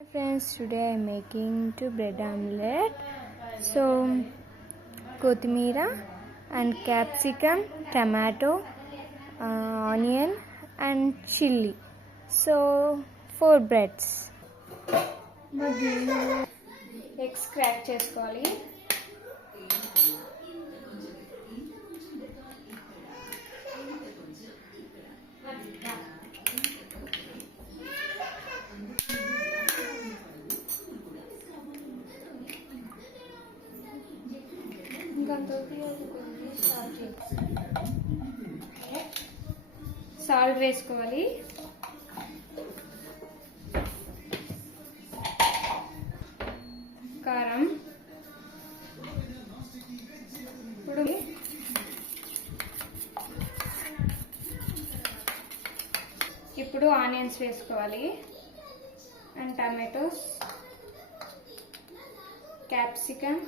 Hi friends, today I am making two bread omelette. So kothmeera and capsicum, tomato, onion and chili. So 4 breads. Eggs crack చేసుకోవాలి. సాల్ట్ వేసుకోవాలి. కారం, ఇప్పుడు ఆనియన్స్ వేసుకోవాలి and tomatoes, capsicum,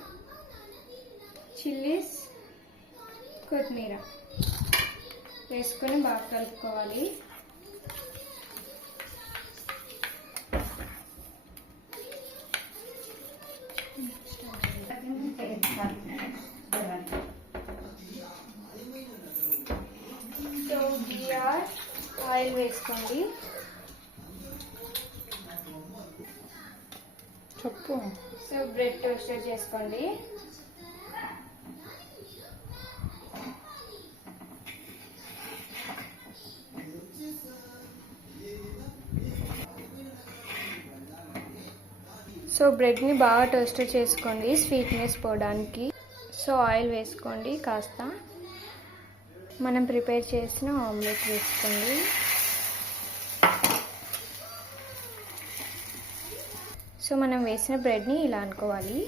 chillies, కొత్తిమీర వేసుకొని బాగా కలుపుకోవాలి. సో ఆయిల్ వేసుకోండి. చెప్పు. సో బ్రెడ్ టోస్టర్ చేసుకోండి. సో బ్రెడ్ని బాగా టోస్ట్ చేసుకోండి స్వీట్నెస్ పోవడానికి. సో ఆయిల్ వేసుకోండి కాస్త. మనం ప్రిపేర్ చేసిన ఆమ్లెట్ వేసుకోండి. సో మనం వేసిన బ్రెడ్ని ఇలా అనుకోవాలి.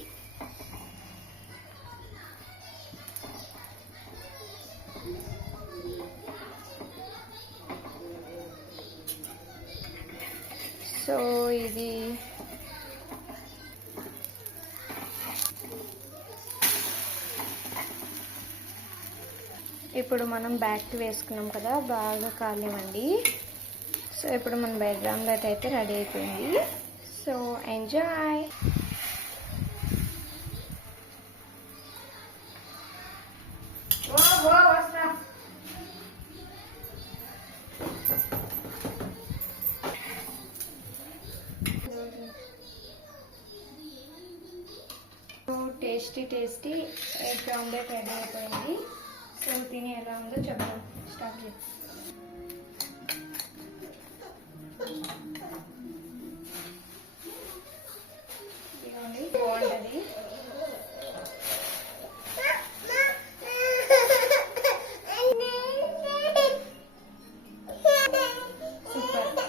సో ఇది ఇప్పుడు మనం బ్యాక్ వేసుకున్నాం కదా, బాగా కాలేవండి. సో ఇప్పుడు మన బ్రెడ్ ఆమ్లెట్ అయితే రెడీ అయిపోయింది. So enjoy. Tasty egg omelette ready అయిపోయింది. సో తిని ఎలా ఉందో చెప్తాం. స్టార్ట్ చేసి బాగుంటుంది. సూపర్.